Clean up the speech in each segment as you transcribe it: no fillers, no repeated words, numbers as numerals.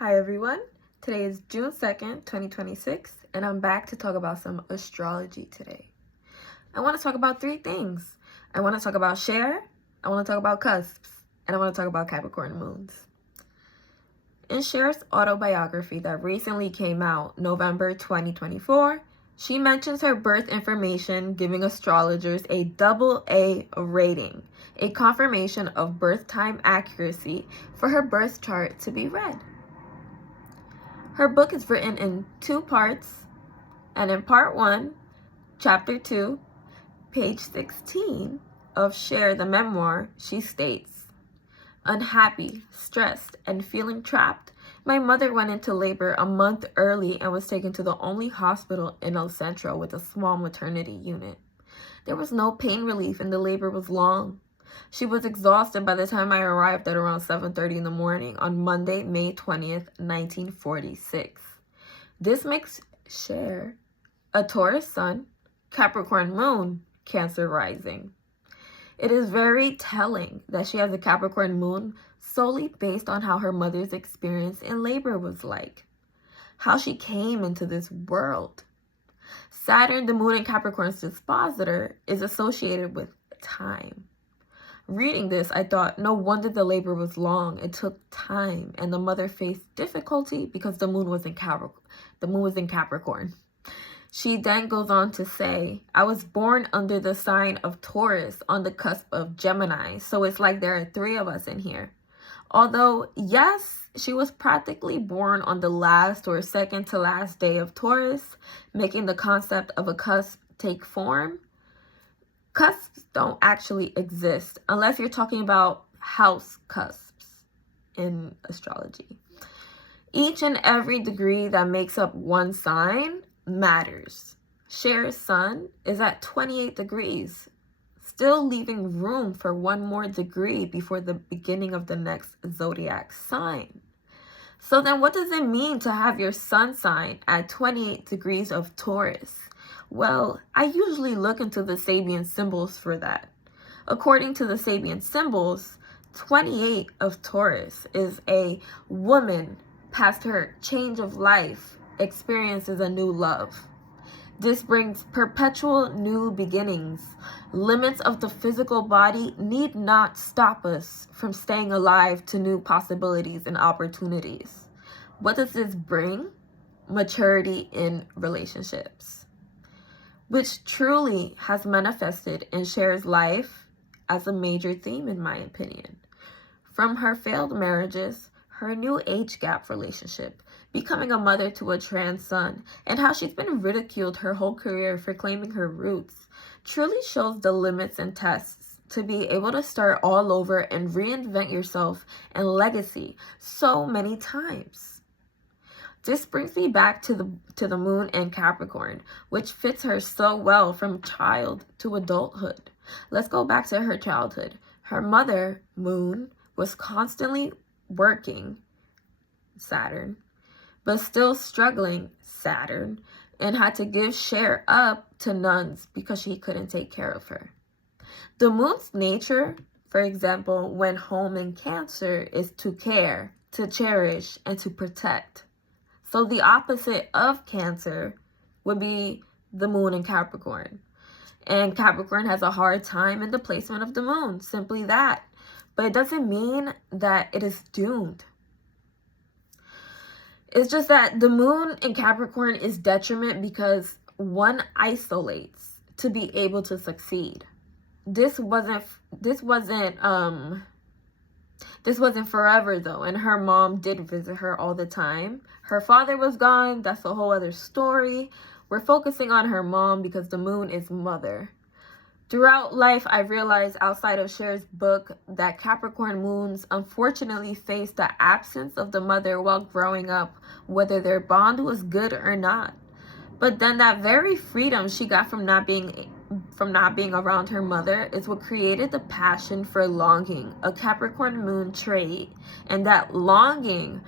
Hi everyone, today is June 2nd, 2026, and I'm back to talk about some astrology today. I want to talk about three things. I want to talk about Cher, I want to talk about Cusps, and I want to talk about Capricorn moons. In Cher's autobiography that recently came out, November 2024, she mentions her birth information giving astrologers a AA rating, a confirmation of birth time accuracy for her birth chart to be read. Her book is written in two parts, and in part 1, chapter 2, page 16 of Cher the memoir, she states, "Unhappy, stressed, and feeling trapped, my mother went into labor a month early and was taken to the only hospital in El Centro with a small maternity unit. There was no pain relief and the labor was long. She was exhausted by the time I arrived at around 7:30 in the morning on Monday, May 20th, 1946. This makes Cher a Taurus sun, Capricorn moon, Cancer rising. It is very telling that she has a Capricorn moon solely based on how her mother's experience in labor was like, how she came into this world. Saturn, the moon in Capricorn's dispositor, is associated with time. Reading this, I thought, no wonder the labor was long. It took time, and the mother faced difficulty because the moon was in Capricorn. She then goes on to say, I was born under the sign of Taurus on the cusp of Gemini, so it's like there are three of us in here. Although, yes, she was practically born on the last or second to last day of Taurus, making the concept of a cusp take form. Cusps don't actually exist unless you're talking about house cusps in astrology. Each and every degree that makes up one sign matters. Cher's sun is at 28 degrees, still leaving room for one more degree before the beginning of the next zodiac sign. So then what does it mean to have your sun sign at 28 degrees of Taurus? Well, I usually look into the Sabian symbols for that. According to the Sabian symbols, 28 of Taurus is a woman past her change of life, experiences a new love. This brings perpetual new beginnings. Limits of the physical body need not stop us from staying alive to new possibilities and opportunities. What does this bring? Maturity in relationships, which truly has manifested in Cher's life as a major theme, in my opinion. From her failed marriages, her new age gap relationship, becoming a mother to a trans son, and how she's been ridiculed her whole career for claiming her roots, truly shows the limits and tests to be able to start all over and reinvent yourself and legacy so many times. This brings me back to the moon in Capricorn, which fits her so well from child to adulthood. Let's go back to her childhood. Her mother, Moon, was constantly working, Saturn, but still struggling, Saturn, and had to give Cher up to nuns because she couldn't take care of her. The moon's nature, for example, when home in Cancer, is to care, to cherish, and to protect. So the opposite of Cancer would be the moon in Capricorn. And Capricorn has a hard time in the placement of the moon, simply that. But it doesn't mean that it is doomed. It's just that the moon in Capricorn is detriment because one isolates to be able to succeed. This wasn't forever though, and her mom did visit her all the time. Her father was gone, that's a whole other story. We're focusing on her mom because the moon is mother. Throughout life, I realized outside of Cher's book that Capricorn moons unfortunately face the absence of the mother while growing up, whether their bond was good or not. But then that very freedom she got from not being around her mother is what created the passion for longing, a Capricorn moon trait, and that longing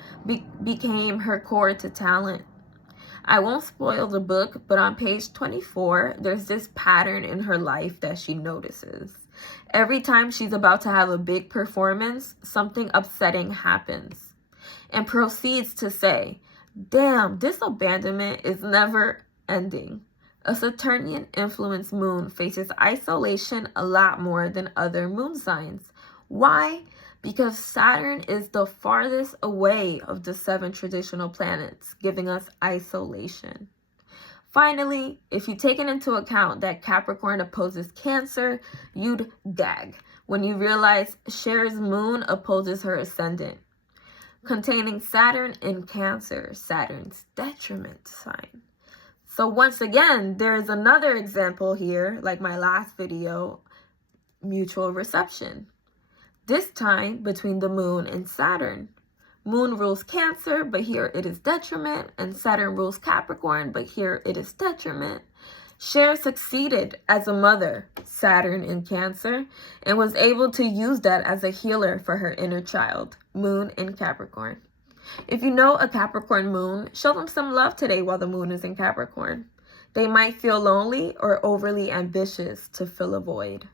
became her core to talent. I won't spoil the book, but on page 24, there's this pattern in her life that she notices. Every time she's about to have a big performance, something upsetting happens. and proceeds to say, damn, this abandonment is never ending. A Saturnian influenced moon faces isolation a lot more than other moon signs. Why? Because Saturn is the farthest away of the 7 traditional planets, giving us isolation. Finally, if you take into account that Capricorn opposes Cancer, you'd gag when you realize Cher's moon opposes her ascendant, containing Saturn in Cancer, Saturn's detriment sign. So once again, there is another example here, like my last video, mutual reception. This time between the moon and Saturn. Moon rules Cancer, but here it is detriment, and Saturn rules Capricorn, but here it is detriment. Cher succeeded as a mother, Saturn in Cancer, and was able to use that as a healer for her inner child, Moon in Capricorn. If you know a Capricorn moon, show them some love today while the moon is in Capricorn. They might feel lonely or overly ambitious to fill a void.